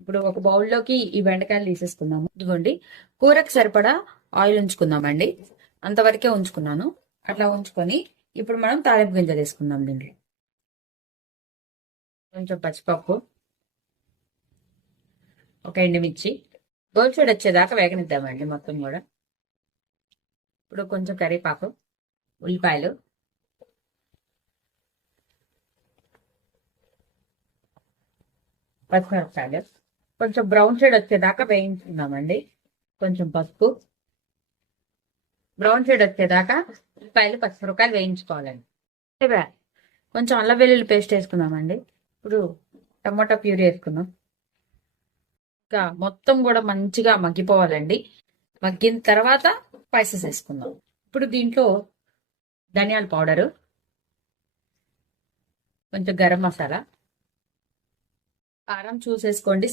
ఇప్పుడు ఒక బౌల్లోకి ఈ బెండకాయలు తీసేసుకుందాము. ఇదిగోండి కూరకు సరిపడా ఆయిల్ ఉంచుకుందామండి. అంతవరకే ఉంచుకున్నాను. అట్లా ఉంచుకొని ఇప్పుడు మనం తాలింపు గింజలు వేసుకుందాం దీంట్లో. కొంచెం పచ్చిపప్పు ఒక ఎండుమిర్చి. గోల్చూడు వచ్చేదాకా వేగనిద్దామండి మొత్తం కూడా. ఇప్పుడు కొంచెం కరివేపాకు ఉల్లిపాయలు పచ్చిమిరపకాయలు కొంచెం బ్రౌన్ షేడ్ వచ్చేదాకా వేయించుకుందామండి. కొంచెం పసుపు. బ్రౌన్ షేడ్ వచ్చేదాకా ఉల్లిపాయలు పచ్చిమిరపకాయలు వేయించుకోవాలండి. కొంచెం అల్లం వెల్లుల్లి పేస్ట్ వేసుకుందామండి. ఇప్పుడు టమాటా ప్యూరీ వేసుకుందాం. ఇంకా మొత్తం కూడా మంచిగా మగ్గిపోవాలండి. మగ్గిన తర్వాత స్పైసెస్ వేసుకుందాం. ఇప్పుడు దీంట్లో ధనియాల పౌడరు కొంచెం గరం మసాలా కారం చూసేసుకోండి.